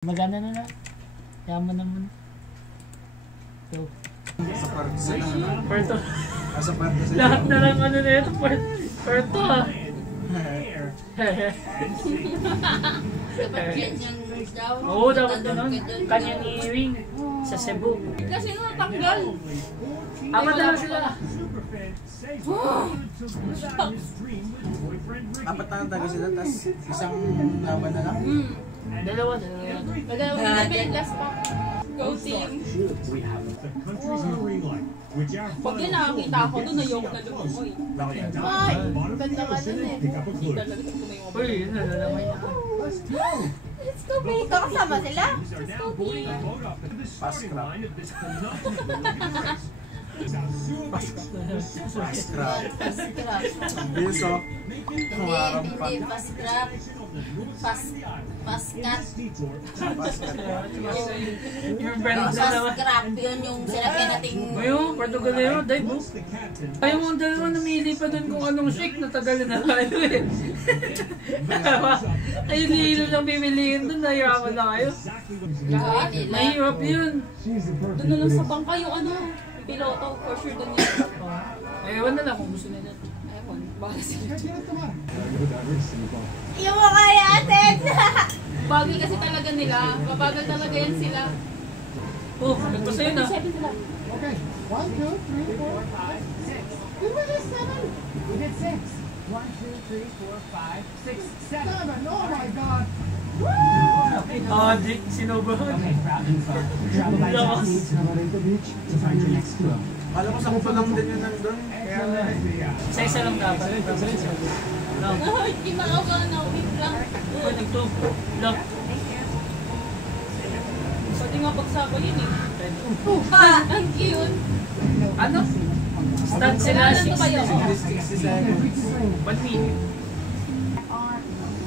Magana na na. Yaman naman. So. Sa park sila. Puerto. Sa park sila. Lahat na lang ano na ito. Puerto ah. Dapat yan yung daw. Oo, dapat ganun. Kanya ni Wing sa Cebu. Kasi nung natanggal. Apat na lang sila. Apat na lang tayo sila, tapos isang laban na lang. Dalawa. Last pa. Go team. Pag yan nakakita ako, doon ayoko na lumakoy. Bakit yan? Ay! Ganda ka dun eh. Hindi talaga tumayo. Uy, yun na nalamay na. Let's go, babe. Kakasama sila? Let's go, team. Pascrap. Pascrap. Biso. Kumarang pa. Hindi, pascrap. Pascat. Yung friend na naman. Pascrap, yun yung sinabi nating... Ayun, Portugalero, dive mo. Ayun ang dalawa namili pa dun kung anong shake na tagal na tayo eh. Ayun, hilo lang pipiliin dun, nahirapan na kayo. Lahat. Mahirap yun. Doon na lang sa bangka yung ano, piloto, for sure doon yun. Ewan na lang kung gusto nila. Ewan, baka sila. Yung mga yatin! Bagay kasi talaga nila, babagal talaga yan sila. Oh, nagpasa yun ah. 7 sila. Okay, 1, 2, 3, 4, 5, 6. We were just 7. We did 6. 1, 2, 3, 4, 5, 6, 7. Oh my God! Ah, Dick, sinobahan. Okay, proud and fun. Travel by taxi to Navarrete Beach to find your next club. Kala ko sa kupa lang din yun nandun. Isa-isa lang dapat. No. Ay, kinakawa na, wait lang. Oh, nagtog. Lock. Pwede nga pagsaba yun eh. Ang cute. Ano? Start sila Kailangan to kayo. 60 seconds. 1 minute.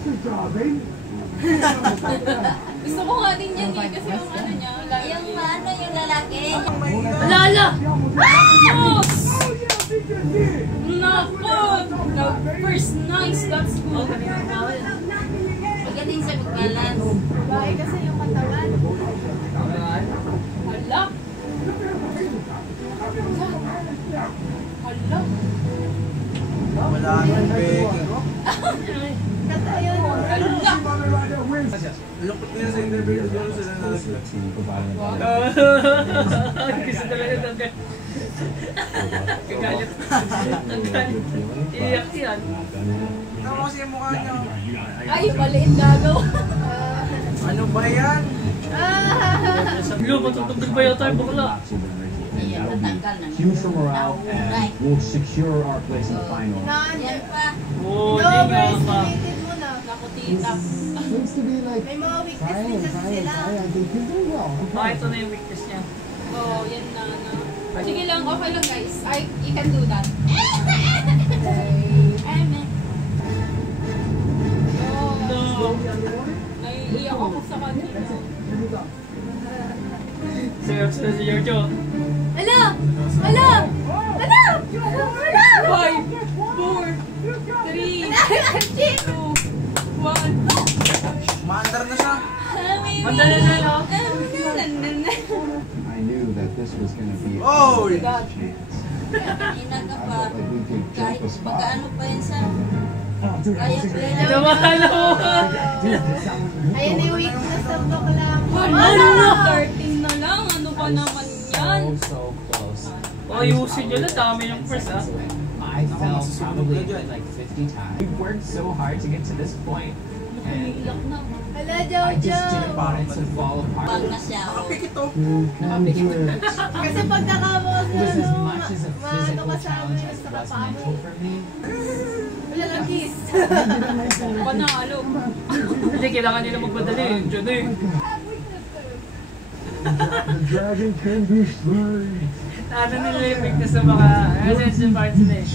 Good job, babe. Gusto ko nga din yan eh, kasi yung ano niya, Yung ano yung lalaki? Alala! Nako! No, first nice, that's good. Magaling siya mag-balance. Babae kasi yung katawan. Hala! Hala! Wala nang begging. Kata yun. Hala! Lungkot nila sa interview doon sila nalaglag. Gusto talaga ng kagalit. Iyak yan. Tama kasi yung mukha niya. Ay, maliit gagaw. Ano ba yan? Lo, matutugtog ba yata yung bakla? Ayan, natanggal na. Huge for morale and we'll secure our place in the final. Yan pa. Oo, hindi nga pa. mo na. Naku, tita. Seems to be like May mga weakness trying din and kasi trying and sila. trying. I think he's doing well. Baka ito na yung weakness niya. Oh, yan na. Sige lang, okay lang guys. You can do that. Amen. No. Naiiyak ako sa kanya. Seryoso na si Giorgio. Hala! Hala! Hala! Hala! 5, 4, 3, 2, 1. Maandar na siya. Madala na, no? I knew that this was going to be a Oh! chance. Kanina ka pa. I felt like we could Kahit jump a spot. magkaano pa yun sa... Oh, dude, Kaya pa yun. Namahalo mo. Ayun yung weakness ng bakla. Hala! 13 na lang. Ano ba naman yan? So close. O, ayusin nyo na. Dami yung first, ha? I fell probably like 50 times. We worked so hard to get to this point, and Umiiyak na. Hala, I just didn't want it to fall Pag apart. na siya. oh. Nakapik ito. You can do it. Kasi pag nakabos It na was as much as a physical ka sa challenge amin as sa it was kapamo. mental for me. Wala lang kiss. Panalo. Hindi, kailangan nila magmadali. Diyan eh. The dragon can be slain. Ano nila yung weakness ng mga ascension parts nila eh.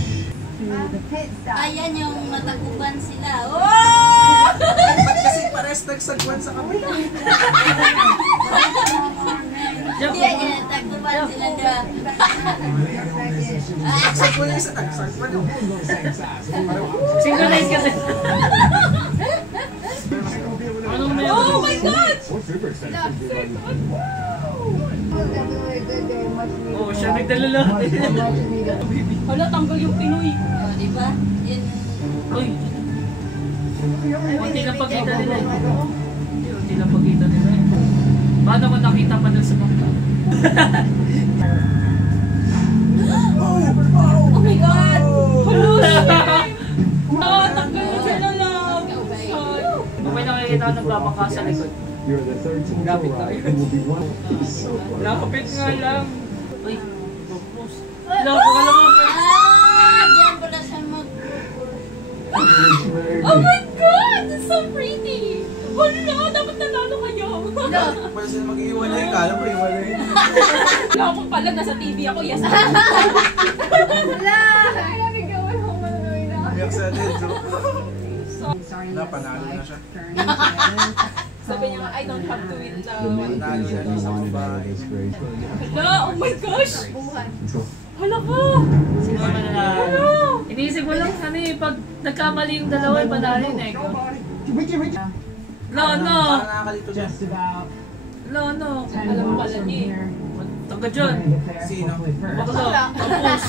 Ayan yung nataguban sila. Oh! Ba't kasi pares nagsagwan sa kabila? Hindi, ayan, nataguban sila doon. Nagsagwan yung isa, nagsagwan yung Synchronize kasi. Anong may Oh my God! super excited. Oh, siya nagdalala. Hala, tanggal yung Pinoy. Oh, di ba? Yan. Uy, unti lang pagkita nila eh. Unti lang pagkita nila eh. Paano ko nakita pa dun sa mga? Oh my God! Hala, shit! Tanggal na sila lang. Okay lang nakikita ko nagbabaka sa likod. You're the 13th Lapit to tayo. arrive. You will be one. So close. Lapit nga lang. Uy, propose. Loko ka lang ako. Diyan pala siya Oh my God! That's so pretty! Hala, dapat nanalo kayo. Pwede sila mag-iwalay. Kala mo iwalay. Wala ako pala, nasa TV ako. Yes. Wala! Umiyak sa Dejo. Wala, panalo na siya. Sabi niya nga, I don't have to win The now. main thing is that you wanted to have this grade. Hala, oh my gosh! Hala ka! Siguro na iniisip ko lang ano eh, pag nagkamali yung dalawa, panalin eh. No, no! Parang nakakalito siya. Just about No, no! 10 Alam blocks pala from niya eh. here. Tangga dyan! We're gonna get there, Sino? hopefully first. Bakla! Tapos!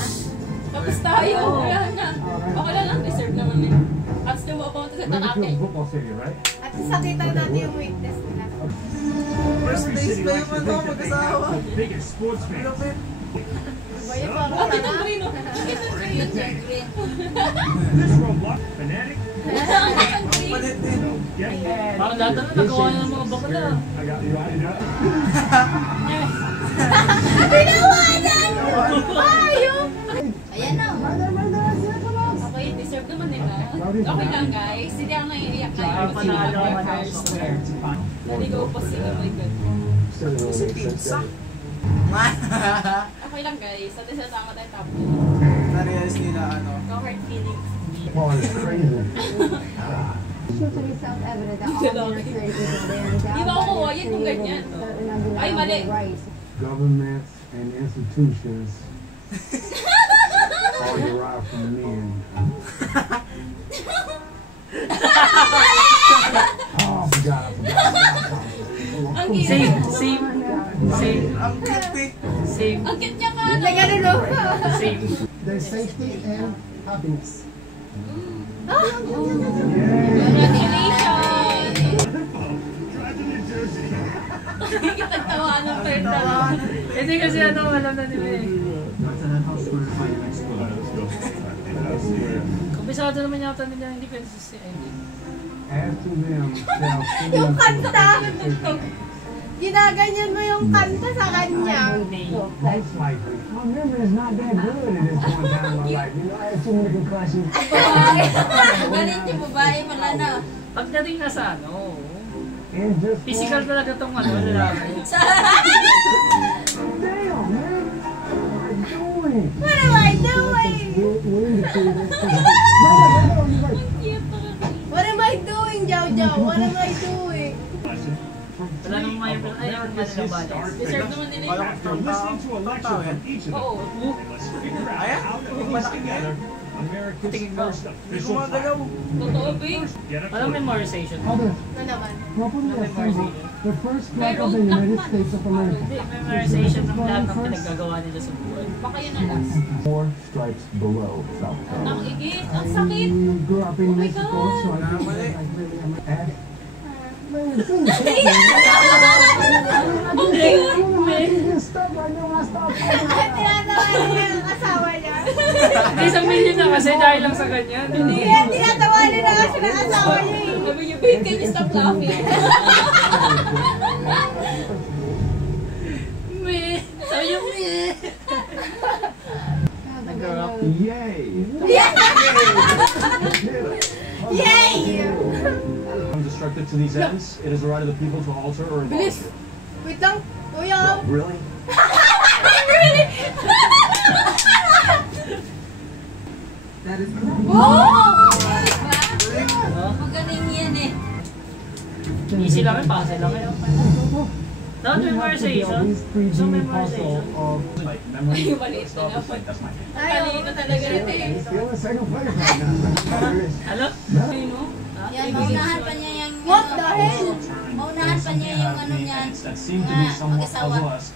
Tapos tayo, wala na. Okay lang, deserve naman eh. At still about sa tatake. football stadium, right? At sakitan natin yung weakness nila. First days pa yung ano, mag-asawa. Biggest sports fan. Lupit. Baya parang Oh, kita mo rin, oh. Green, green. This Roblox fanatic. Ang palit din. Parang lahat na nagawa niya ng mga bakla. I got you right up. Pinawanan! Ayun! Ayan na. Okay, deserve naman nila. Okay lang guys, hindi ako naiiyak na yun. Kasi Panalo ako ka first. Square to find. Naligaw pa sila, oh my God. Si Pizza. Okay lang guys, at least nasama tayo top. Na-realize nila ano. No hurt feelings. Paul is crazy. Should to be self-evident that all ministers is there. Di ba ako kawayan kung ganyan? Ay, mali. Governments and institutions all derived from men. Oh, I forgot. Ang cute. Same, same, same, Ang cute eh. same, Ang cute niya ka. Nagano same. There's safety and happiness. Congratulations! Kitagtawa ng third na. Hindi kasi ano, alam na nila eh. Kabisado naman yata nila, hindi pwede si Emily. As to them, shall yung kanta. Ginaganyan mo yung kanta sa kanya. most likely. My memory is not that good at this point down in my life. You know, I had too many concussions. Galit yung babae pala na. Pagdating na sa ano, And just physical talaga tong ano, lalaki. damn, man. What am I doing? What am I doing? We're indicated. What am I doing, Jow Jow? What am I doing? Wala namang may ayaw na nila balance. Deserve naman nila yun. After listening to a lecture from each of them, Oo. let's figure out Ayan, how to piece malaki together America's Tingin mo. first Hindi official gumagalaw. flag. Totoo, babe. Get it? Walang memorization. Others, Ano naman? properly assembled the first flag Pero of the United takpan. States of America. Hindi, memorization ng lahat ng pinaggagawa nila sa buhay. Baka yun ang last. 4 stripes below South Ang Carolina. igit, ang sakit. I grew up in Oh my Mexico, God. so I think Mali. I really am an ass. Man, things Okay. stop right now when I stop Tinatawa niya ang asawa niya. Hindi, isang million na kasi dahil lang sa ganyan. Hindi. Kaya tinatawa niya na kasi ng asawa niya eh. Sabi niyo, babe, can you stop laughing? Meh. Sabi niyo, meh. Nag-grow up. Yay! Yay! I'm destructive to these ends. It is the right of the people to alter or Bilis! abolish. Wait lang, kuya. Really? Really? Oh! Magaling yan eh. Easy lang yun, pasa lang yun. Not memorization. So memorization. Like memory. Ay, maliit na stuff, naman. like, that's my thing. Talino talaga ito eh. Fearless, I don't play with that now. Ano? Sino? Yan, maunahan pa niya yung... What the hell? Maunahan pa niya yung ano niyan. That seemed to be somewhat mag-asawa. puzzle-esque.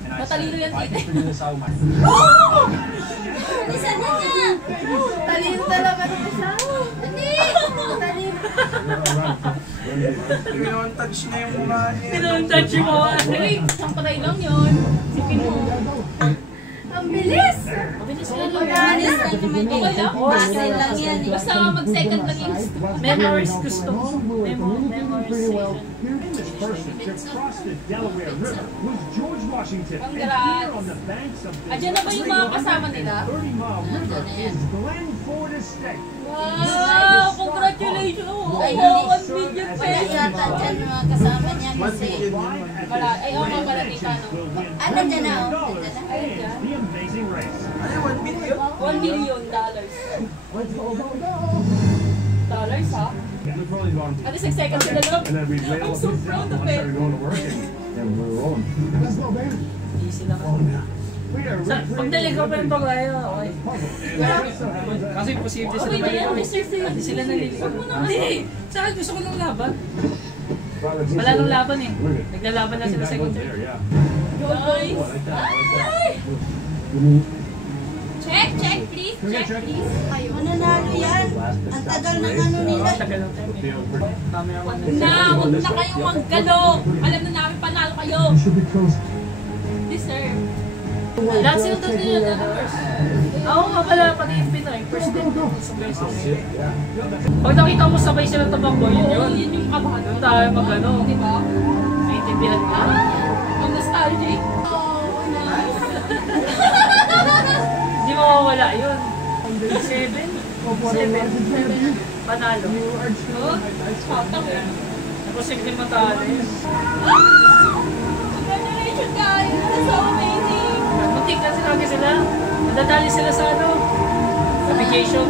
And I Matalino said, yan, if I can tita. figure this out, my Isa na niya! Talino talaga ito siya. Hindi! Talino. Pinon-touch na yung mukha niya. Pinong-touch mo. Wait, isang patay lang yun. Sipin mo. Ang bilis! Mabilis lang Bilis lang. lang naman Okay yun. lang. Basil lang yan eh. Basta mag-second lang yung gusto ko. Memories gusto ko. Memorization. Famous person to cross the Delaware River was George Washington. And Congrats. here on the banks of the Andiyan na ba yung mga kasama nila? 30-mile river is Glen Ford Estate. Wow! Congratulations! Oh, Ay, wow, hindi. 1 million Wala pesos! yata dyan mga kasama niya kasi... Wala. Ay, ako nga pala tita, no? Ah, nandyan na, oh. Nandyan na. Ayun yan. The amazing race. Ano yung 1 million? $1 million. Let's go, go, go! Dollars, ha? We've probably gone At least second sila lang. and then we laid I'm all so these proud down of once it. started going to work and we were rolling. Let's go, baby! Easy lang ako. We are Pag naligaw pa yung tayo, okay. Kasi posible Okay sila na yan, maligaw. Mr. Singh. Hindi sila naliligaw. Huwag mo na Hindi! Sa akin gusto ko ng laban. Wala nang laban eh. Naglalaban na sila sa second There, term. yeah. Guys! Oh, I like that. I like that. Ay! Check, please. Check, please. Mananalo yan. Ang tagal ng ano nila. Tagal ng time eh. Cameraman Na, huwag na kayong maggalo. Alam na namin panalo kayo. Deserve. Lahat sila doon nila na first. Ako nga pala, pati yung Pinoy, first day sa beses. Pag nakita mo sabay sila tabanggo, yun Oo, yun. yun yung kabahan. Doon tayo mag-ano. Diba? Naintindihan ka. Ang nostalgic. Hindi mawawala yun. 7? 7. Panalo. Oh, patang eh. Tapos hindi matalo yun. Congratulations guys! That's so amazing! Muntik na sila. Nadadali sila sa ano. Sa vacation.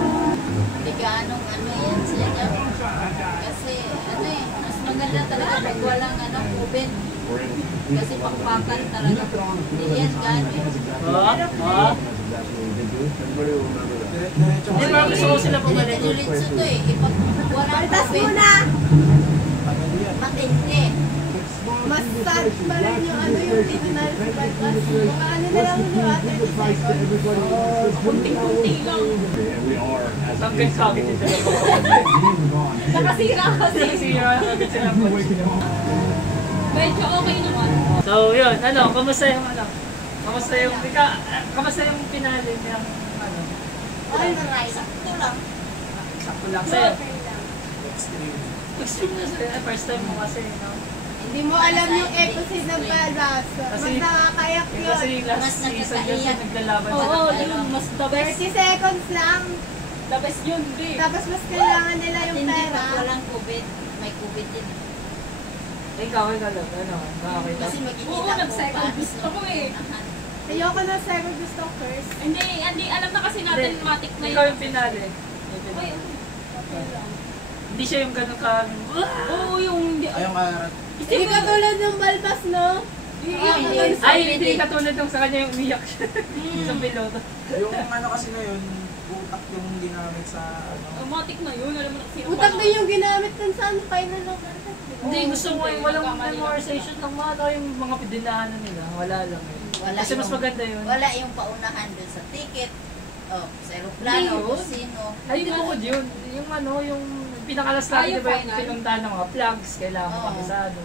Hindi gaanong ano yan siya dyan. Kasi ano eh, mas maganda talaga pag walang ano, oven. Kasi pakpakan talaga. Hindi yan gano'n. Hindi ba gusto ko sila pumalik? Diretso to eh. Ipag walang Baltas oven, muna! matindi. Mas sad pa rin yung ano yung pinunal sa Baltas. Mga ano na lang yung ate ni Kunting-kunting lang. We are as Ang gagawin nila. Nakasira kasi. Kasi yun, agad silang Medyo okay naman. So yun, ano, kamusta yung ano? Kamusta yung pinali ng ano? Ay, sakto lang. Sakto lang sa'yo. Extreme na sa'yo. First time mo kasi, no? Hindi mo alam yung episode ng Baldas. Mas Kasi- nakakayak Kasi yun. last Mas season kasi nakakaiyak. naglalaban Oo, sila. yun, mas the best. 30 seconds lang. The best yun, di. Tapos mas kailangan nila yung Hindi pera. pag walang COVID. May COVID din. Ikaw, lang. Ano? Nakakita. Kasi makikita Oo, ko nag-second paano gusto ko eh. Aha. Ayoko na second gusto ko first. Hindi, alam na kasi natin matik na Ikaw yun. yung pinali. Okay, okay lang. Hindi siya yung ganun ka... Oo, yung hindi. Ayaw karat. Hindi katulad ng Balbas, no? Ay, hindi katulad nung sa kanya yung umiyak siya. Sa piloto. Yung ano kasi ngayon, utak yung ginamit sa ano. Matik na yun, alam mo na kasi. Utak din yung ginamit dun sa ano, final ng Balbas. Hindi, gusto mo yung walang memorization ng mga ano, yung mga dinaanan nila. Wala lang eh. Wala Kasi mas yung- maganda yun. Wala yung paunahan dun sa ticket. Oh, sa aeroplano, Hindi kung yun. sino. Ay, hindi mo yun. Yung ano, yung pinakalas lang, yung di ba yung final? pinuntahan ng mga flags, kailangan Oo. makisado.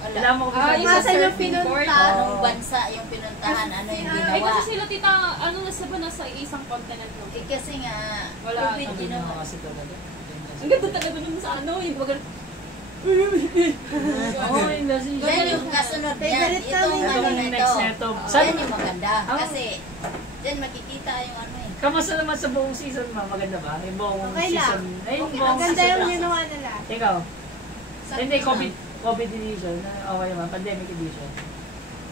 Wala. Kailangan mo Ah, kabisado. yung Masa sa yung surfing board. pinunta. Anong bansa yung pinuntahan, ano yung Ay, ginawa. kasi sila tita, ano nasa ba nasa isang continent lang? Eh kasi nga, Wala, COVID Sabi din niya naman. kasi talaga. Ang ganda talaga dun sa ano, yung bagal. Oo, yung lasing. Yan yung kasunod yan. Favorite Itong namin ano Itong na next to. neto. Yan yung maganda. Ah. Kasi, dyan makikita yung ano eh. Kamusta naman sa buong season, ma? Maganda ba? Yung buong Okay lang. season. Ay, yung Okay, buong Ang ganda season. yung ginawa nila. Ikaw? Sakto Hindi, lang. COVID edition. Okay naman, pandemic edition.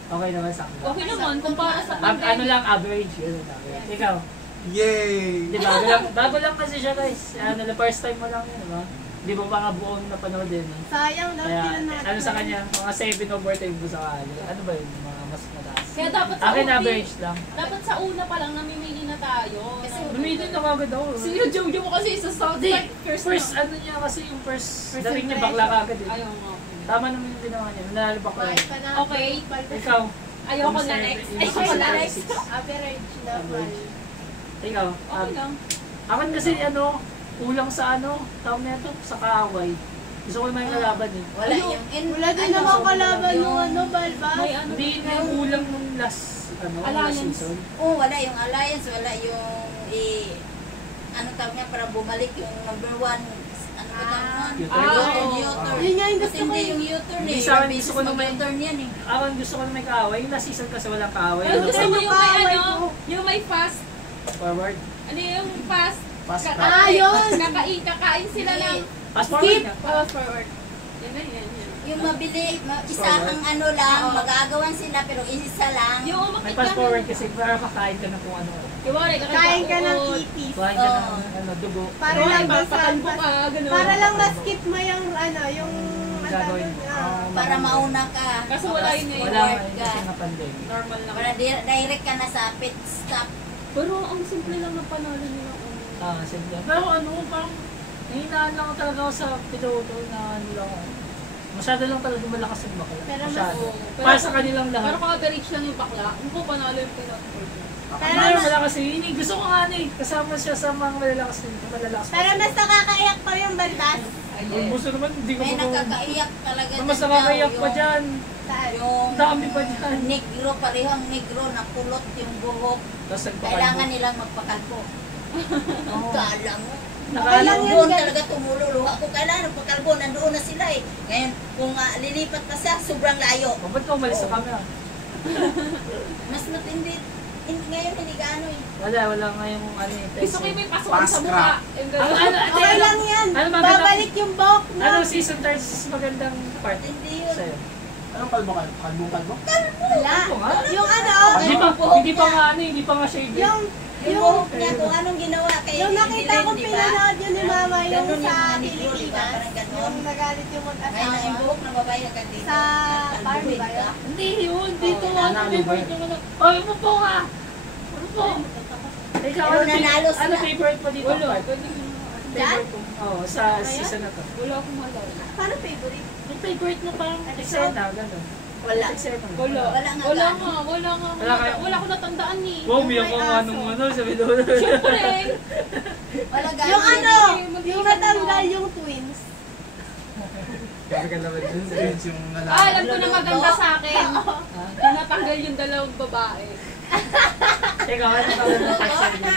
Okay naman sa akin. Okay naman, kumpara sa Ano lang, average. Yun ang average. Ikaw? Yay! Di ba? Bago lang kasi siya guys. Ano, the first time mo lang yun, di ba? Di ba mga buong napanood din? Sayang daw Kaya, sila natin. ano sa kanya, mga 7 over 10 ko sa kanya. Ano ba yun? Mga mas mataas. Kaya dapat sa Akin una, average lang. dapat sa una pa lang namimili na tayo. Kasi Lumili na kagad ako. Si Jojo mo kasi sa South Hindi, Side first ano niya kasi yung first dating niya bakla kagad eh. Ayaw nga. Tama naman yung ginawa niya. Nanalo bakla. Mahal pa na. Okay. Ikaw. Ayoko na next. Ayoko na next. Average na mahal. Ikaw. Okay lang. Akin kasi ano, kulang sa ano, tawag na ito, sa kaaway. Gusto ko yung may kalaban eh. Wala yung Wala din naman kalaban nung ano, Balbas. May ano. Hindi na yung kulang nung last, ano, last Alliance. season. Oo, wala yung alliance, wala yung ano tawag niya para bumalik yung number 1. Ano ba tawag U-turn. U-turn. Yun nga yung Kasi gusto ko hindi eh. yung U-turn Hindi eh. sa akin, Yung gusto ko nung may- U-turn yan eh. Ako gusto ko na may kaaway. Yung last season kasi walang kaaway. Pero Ano gusto ba? mo yung may Kaaway ano, ko. yung may fast, Forward. ano yung fast, Fast track. Yun! kakain sila ng Fast forward ka. fast forward. Yan na yan. Yung mabili, isahang ano lang, magagawan sila pero isa lang. Yung May umakit fast ka forward kasi para makain ka na kung ano. Kiwari, Kain ka ng kitties. Kuhain ka ng Oo. ano, dugo. Para lang papatalbo ka, gano'n. Para lang ma-skip mo yung ano, yung Gagawin. Para mauna ka. Kaso wala yun eh. Wala Forward nga ka. kasi nga pandemic. Normal lang. Para direct ka na sa pit stop. Pero ang simple lang ng panalo nila. Simple. Pero ano, parang nahinaan lang ako talaga ako sa piloto na ano lang ako. Masyado lang talaga malakas yung bakla. Pero mas- Masyado. Oo. Para sa kanilang Pero lahat. kung average lang yung bakla, hindi ko panalo yung pinag Pero Pero mas, malakas yun. Gusto ko nga eh. Kasama siya sa mga malalakas din. Malalakas. pero mas nakakaiyak pa yung Balbas. Ang gusto naman, hindi ko May pa nakakaiyak talaga mas dyan nakakaiyak daw, pa dyan. Saan? Yung Dami pa dyan. negro, parehong negro na pulot yung buhok. Tapos Kailangan nilang magpakalbo. Kala mo. Nakala lang mo. yan, Doon guys. talaga tumululuha ko. Kailangan magpakalbo. Nandoon na sila eh. Ngayon, kung lilipat pa siya, sobrang layo. Ba't ka umalis sa camera? Mas matindi. Ngayon, hindi gaano eh. Wala nga yung ano eh. Gusto ko yung may pasukan Fast sa mukha. crack. Yung Ano, gano'n. Okay lang yan. Ano maganda? Babalik yung buhok mo. Ano season 3 is magandang part? Hindi yun. Sa'yo. Anong kalbo ka? Kalbo? Wala. Ano nga? Yung ano, Hindi pa, buhok hindi pa niya. nga ano, hindi pa nga shade. yung, Yung buhok niya, kung anong ginawa kay yung nakita kong Dylan, di ba? pinanood yun ni Mama yung Ganun yung sa mga negro, di ba? Pilipinas. Parang ganun. Yung nagalit yung Ngayon, ang mag-asawa. buhok ng babae agad dito. Sa farm ba Albuhin ka. yun? Hindi yun, dito Oo, nga. nanalo ba favorite yun? yung ano. Oh, yung po nga. Ano po? Ikaw, Pero ano, nanalo ano sila. favorite mo dito? Wala. Part? Pwede ko Favorite mo? Oo, sa season na to. wala akong malala. Paano favorite? Yung favorite mo parang eksena, gano'n. Wala. Eksena. Wala. Wala nga Wala gaano. nga. Wala nga. Wala kayo? Wala ko natandaan eh. Wow, Yung biyak may ko nga aso. nung ano, sabi doon. Siyempre. Wala gaano. Yung ano, hindi yung ka natanggal yung twins. Sabi ka naman dun. Friends yung lalaki. Alam ko na maganda sa akin. Yung natanggal yung dalawang babae. Ikaw, ano ka lang dito?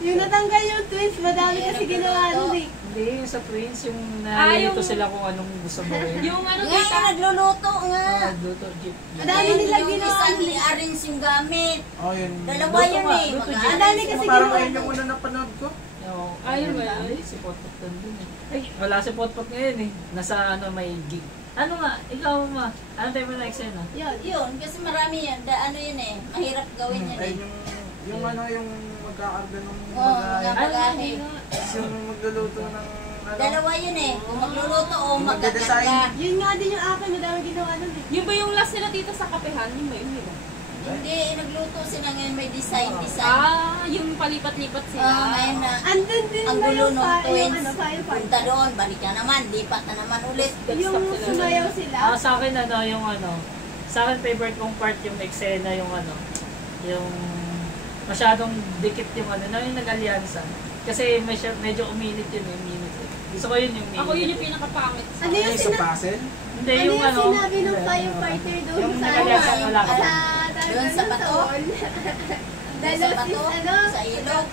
Yung natanggal yung twins, madami kasi ginawa nun eh. Hindi, yung sa Twins, yung Ah, nalilito yung- sila kung anong gusto mo rin. Yung ano Nga, dito. nagluluto nga. Luto, jeep. Madami Ngayon, nila yung ginawa isang nun eh. i-arrange yung gamit. Oh, yun. Dalawa Luto yun nga, eh. luto, Mag-arrange Jeep. Ang dami kasi Parang ginawa ayun yung nun. una napanood ko. Oo. Ayun ba? Ay, si Potpot nandun eh. Ay, wala si Potpot ngayon eh. Nasa ano, may gig. Ano nga, ikaw ma, ano tayo mo na eksena? Yun. Yun, kasi marami yan. Ano yun eh. Mahirap gawin yan eh. Ayun yung ano, yung magkakarga ng Oo, bagay. mga bagahe. Yung magluluto ng ano. Dalawa yun eh. Kung magluluto o Yung magkakarga. magde-design. Yun nga din yung akin, madami ginawa nun eh. Yung ba yung last nila dito sa kapehan? Yung ba yun? Di ba? Hindi, nagluto sila ngayon may design. Ah, yung palipat-lipat sila. Ngayon na. Andun din Ang ba gulo yung, ng yung twins. ano, Punta firefighter? doon, balik ka naman. Lipat na naman ulit. Yung sumayaw sila. Sa akin ano, yung ano, sa akin favorite kong part yung eksena, yung ano, yung masyadong dikit yung ano, na yung nag-alyansa. Kasi medyo uminit yun, yung minute. Gusto ko yun yung minute. Ako yun yung pinakapangit. Ano yung Yung sa puzzle. Hindi, ano yung yung ano. sinabi ng firefighter doon Yung sa nag-alyansa ano, wala ka. Doon sa bato? wall? Sa Dalos bato, is ano? sa ilog.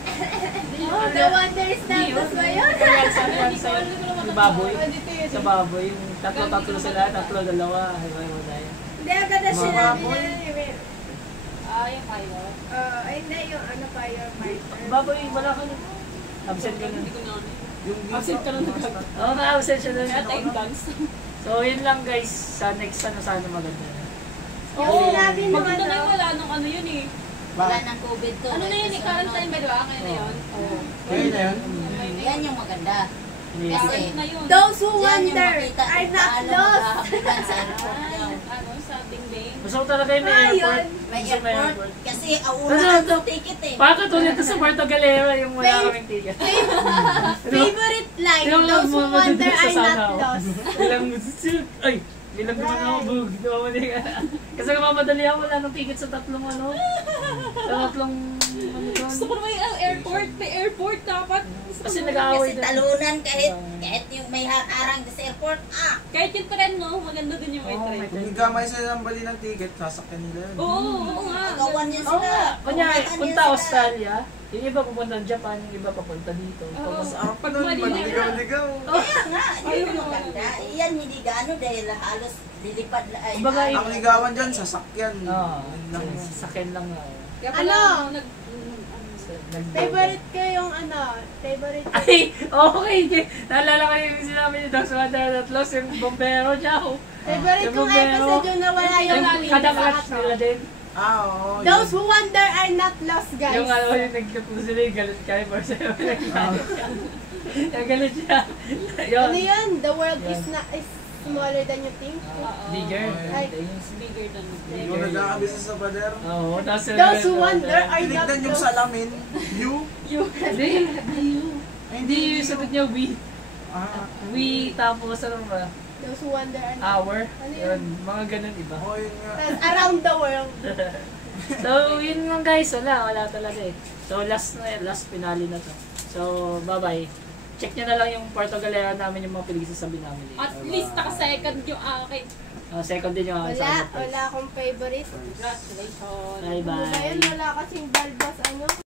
Oh, the wonders na tapos ba yun? Alyansa, yung baboy. Oh, dito yun. Sa baboy, yung tatlo sila, tatlo, dalawa. Ay. Hindi, agad na Mga sinabi baboy. niya eh. Ah, yung kayo. Ay, hindi, yung ano, firefighter. Baboy, wala ka nun. Absent ka nun. Hindi ko na. Yung Absent ka na nagkag. Oo, na-absent siya nun. At time dance. So, yun lang guys. Sa next ano, sana maganda. Yung sinabi nung Maganda na ano, yung wala nung ano yun eh. Wala ng COVID to. Ano na yun eh, quarantine ba diba? Ngayon na yun? Oo. Ayun na yun. Yan yung maganda. Kasi na yun. Those who Diyan yung wonder makita are kung not paano lost. maghahabulan sa airport daw. Ano, sa dingding. Gusto ko talaga yung may Ah, airport. yun. May Gusto ko airport. Kasi aunahan ng ticket eh. Baka tulad doon sa Puerto Galera yung wala kaming ticket. Favorite line, Yung those who mga wonder madudod sa are not sana ako. lost. Ay, bilang naman ako bug. Kasi mamadali ako, wala nang ticket sa tatlong ano. Sa tatlong ano doon. Gusto ko naman yung airport. May airport dapat. Kasi nag-aaway Kasi din. talunan kahit yung may harang sa airport. Kahit yung tren, no? Maganda din yung may Oo, tren. may Kung gamay sila ng bali ng ticket, sasakyan nila yun. Oo nga. Agawan niya Oo sila. nga. Kunyari, Unahan punta niya sila. Australia, yung iba pupunta Japan, yung iba papunta dito. Oo. Tapos, Sarap pa nun, Maliligaw. panligaw-ligaw. Kaya nga, yun Ayun yung yung maganda. Iyan hindi gaano dahil halos lilipad na ay. Kumbaga, Ang ligawan dyan, sasakyan. Oo. Yun lang. Sakyan lang nga. Kaya pala, Ano? Favorite ko yung favorite ko. Ay, okay. Naalala ko yung sinabi ni Dos Wonder at Los, yung bombero dyan. Favorite Yung kong bombero. episode yung nawala yung Yung queen kada sa clutch nila ato. din. Oo. Those who wonder are not lost, guys. Yung ano, yung nagkatlo sila yung galit kay Marcelo. Yung galit siya. Yun. Ano yun? The world Yan. is smaller than you think. Bigger. Ay. bigger than Yung nagkakabisa sa pader. Oo, tapos Those who wonder are not Tinignan yung lost. salamin. You? Hindi, hindi yung sagot niya, we. Ah. We, tapos ano ba? Those who wonder are not. Hour. Ano yun? Yun, mga ganun iba. Oo, yun nga. Tapos around the world. So, yun lang guys, wala talaga eh. So, last finale na to. So, bye-bye. Check nyo na lang yung Puerto Galera namin, yung mga pinagsasabi namin. At least naka-second yung akin. Second din yung akin sa Wala, ano, first. wala akong favorite. Congratulations. Bye-bye. Ano ba yun? Wala kasing balbas ano.